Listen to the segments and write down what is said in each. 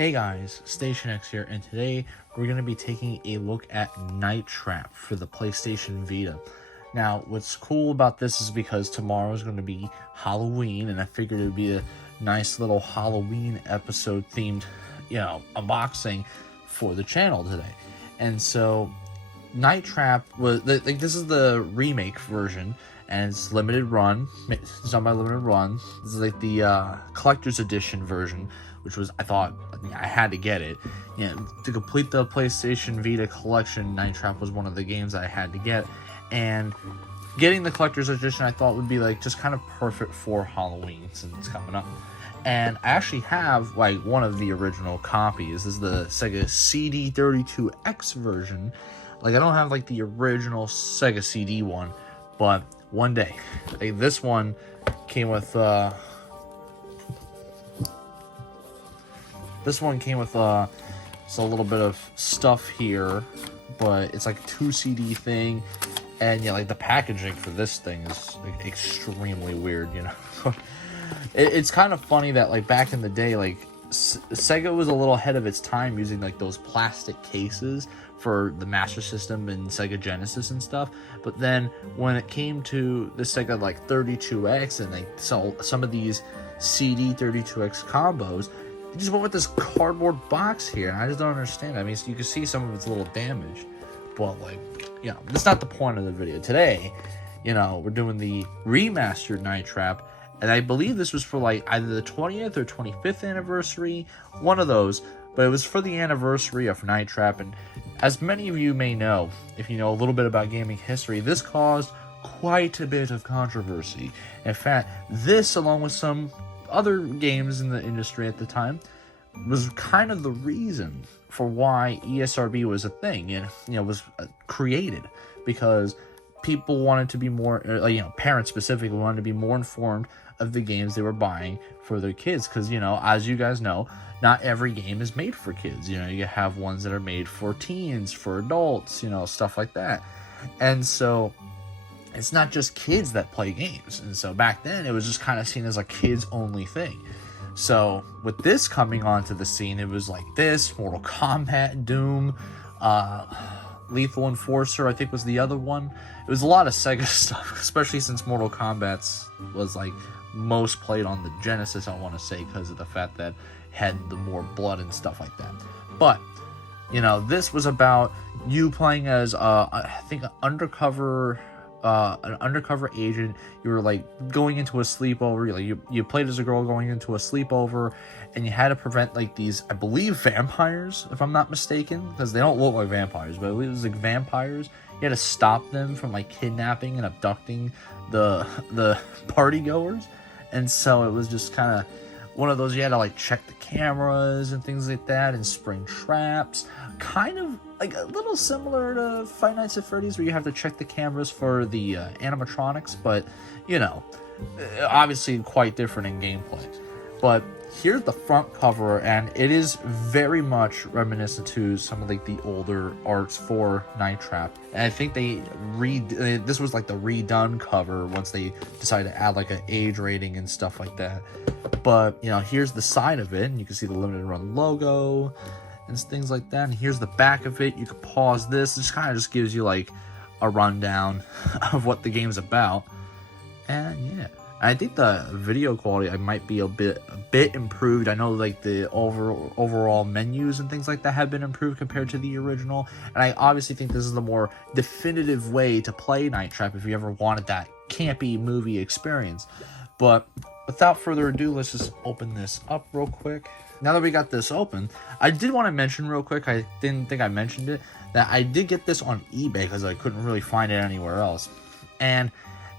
Hey guys, Station X here, and today we're going to be taking a look at Night Trap for the PlayStation Vita. Now, what's cool about this is because tomorrow is going to be Halloween, and I figured it would be a nice little Halloween episode themed, unboxing for the channel today. And so, Night Trap was this is the remake version, and it's limited run. It's done by limited run. This is like the collector's edition version, which was I had to get it. To complete the PlayStation Vita collection, Night Trap was one of the games I had to get, and getting the collector's edition I thought would be like just kind of perfect for Halloween since it's coming up. And I actually have like one of the original copies. This is the Sega CD32X version. Like, I don't have like the original Sega CD one, but one day, this one came with a little bit of stuff here, but it's like a 2 CD thing, and like the packaging for this thing is like extremely weird. It's kind of funny that like back in the day, like Sega was a little ahead of its time using like those plastic cases for the Master System and Sega Genesis and stuff. But then when it came to the Sega like 32X and like some of these CD 32X combos, they just went with this cardboard box here, and I just don't understand. I mean, so you can see some of it's a little damaged, but that's not the point of the video. Today, we're doing the remastered Night Trap, and I believe this was for like either the 20th or 25th anniversary, one of those, but it was for the anniversary of Night Trap. And as many of you may know, if you know a little bit about gaming history, this caused quite a bit of controversy. In fact, this, along with some other games in the industry at the time, was kind of the reason for why ESRB was a thing and was created, because people wanted to be more parents specifically wanted to be more informed of the games they were buying for their kids, because as you guys know, not every game is made for kids. You have ones that are made for teens, for adults, stuff like that. And so it's not just kids that play games. And so back then it was just kind of seen as a kids only thing. So with this coming onto the scene, it was like this, Mortal Kombat, Doom, Lethal Enforcer, I think was the other one. It was a lot of Sega stuff, especially since Mortal Kombat was like most played on the Genesis, I want to say, because of the fact that it had the more blood and stuff like that. But this was about you playing as I think an undercover agent. You were like going into a sleepover. You played as a girl going into a sleepover, and you had to prevent like these, I believe, vampires, if I'm not mistaken, because they don't look like vampires, but I believe it was like vampires. You had to stop them from like kidnapping and abducting the party goers. And so it was just kind of one of those, you had to like check the cameras and things like that and spring traps, kind of like a little similar to Five Nights at Freddy's, where you have to check the cameras for the animatronics, but obviously quite different in gameplay. But here's the front cover, and it is very much reminiscent to some of like the older arts for Night Trap. And I think this was like the redone cover once they decided to add like an age rating and stuff like that. But here's the side of it, and you can see the limited run logo and things like that. And here's the back of it. You can pause this. It just kind of just gives you like a rundown of what the game's about. And yeah, I think the video quality might be a bit improved. I know like the overall menus and things like that have been improved compared to the original, and I obviously think this is the more definitive way to play Night Trap if you ever wanted that campy movie experience. But without further ado, let's just open this up real quick. Now that we got this open, I did want to mention real quick, I didn't think I mentioned it, that I did get this on eBay because I couldn't really find it anywhere else. And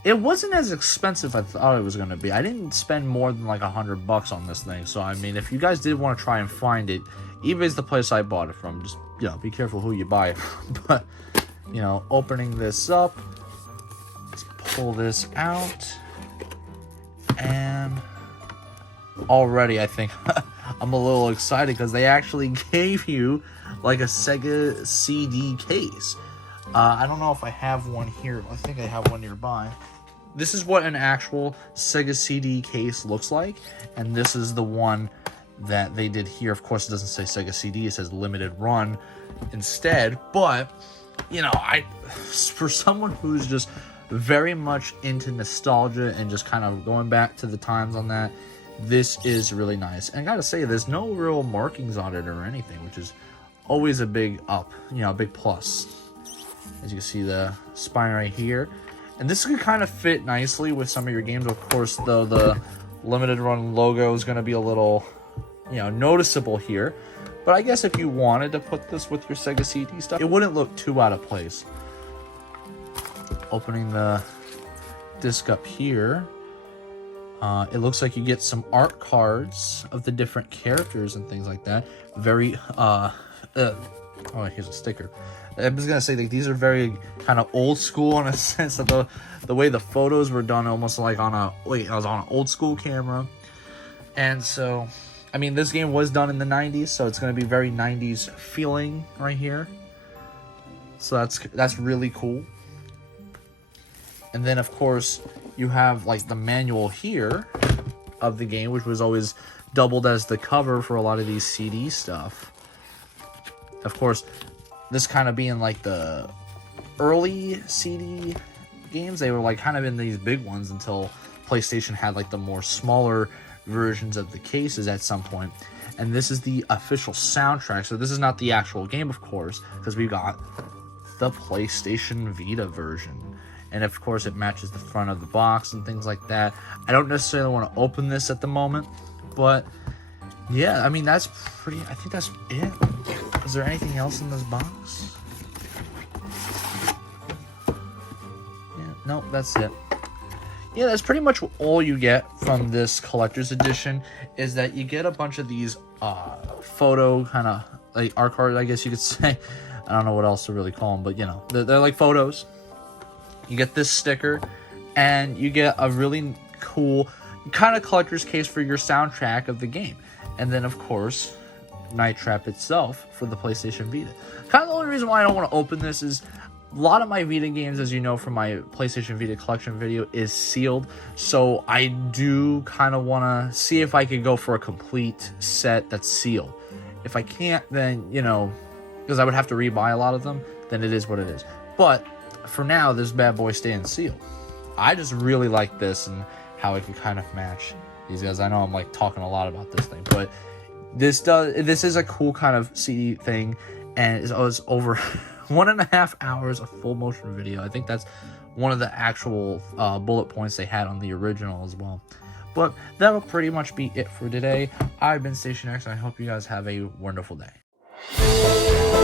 it wasn't as expensive as I thought it was going to be. I didn't spend more than like $100 on this thing. So, I mean, if you guys did want to try and find it, eBay's the place I bought it from. Just, be careful who you buy it from. But, opening this up, let's pull this out. And already I think I'm a little excited because they actually gave you like a Sega CD case. I don't know if I have one here. I think I have one nearby. This is what an actual Sega CD case looks like, and this is the one that they did here. Of course, it doesn't say Sega CD, it says limited run instead. But, you know, for someone who's just very much into nostalgia and just kind of going back to the times on that, this is really nice. And I gotta say, there's no real markings on it or anything, which is always a big up, you know, a big plus. As you can see, the spine right here. And this could kind of fit nicely with some of your games. Of course, though, the limited run logo is going to be a little, you know, noticeable here. But I guess if you wanted to put this with your Sega CD stuff, it wouldn't look too out of place. Opening the disc up here, it looks like you get some art cards of the different characters and things like that. Very, oh, here's a sticker. I was gonna say, like, these are very kind of old school in a sense that the way the photos were done, almost like on a I was on an old school camera. And so, I mean, this game was done in the 90s, so it's gonna be very 90s feeling right here. So that's really cool. And then, of course, you have like the manual here of the game, which was always doubled as the cover for a lot of these CD stuff. Of course, this kind of being like the early CD games, they were like kind of in these big ones until PlayStation had like the more smaller versions of the cases at some point. And this is the official soundtrack. So this is not the actual game, of course, because we got the PlayStation Vita version. And of course, it matches the front of the box and things like that. I don't necessarily want to open this at the moment, but yeah, I mean, that's pretty, I think that's it. Is there anything else in this box? Yeah, nope, that's it. Yeah, that's pretty much all you get from this collector's edition, is that you get a bunch of these photo kind of like art cards, I guess you could say. I don't know what else to really call them, but you know, they're like photos. You get this sticker, and you get a really cool kind of collector's case for your soundtrack of the game. And then, of course, Night Trap itself for the PlayStation Vita. Kind of the only reason why I don't want to open this is a lot of my Vita games, as you know from my PlayStation Vita collection video, is sealed. So I do kind of want to see if I could go for a complete set that's sealed. If I can't, then, you know, because I would have to rebuy a lot of them, then it is what it is. But for now, this bad boy staying sealed. I just really like this and how it can kind of match these guys. I know I'm like talking a lot about this thing, but this is a cool kind of CD thing, and it's over 1.5 hours of full motion video. I think that's one of the actual bullet points they had on the original as well. But that'll pretty much be it for today. I've been Station X, and I hope you guys have a wonderful day.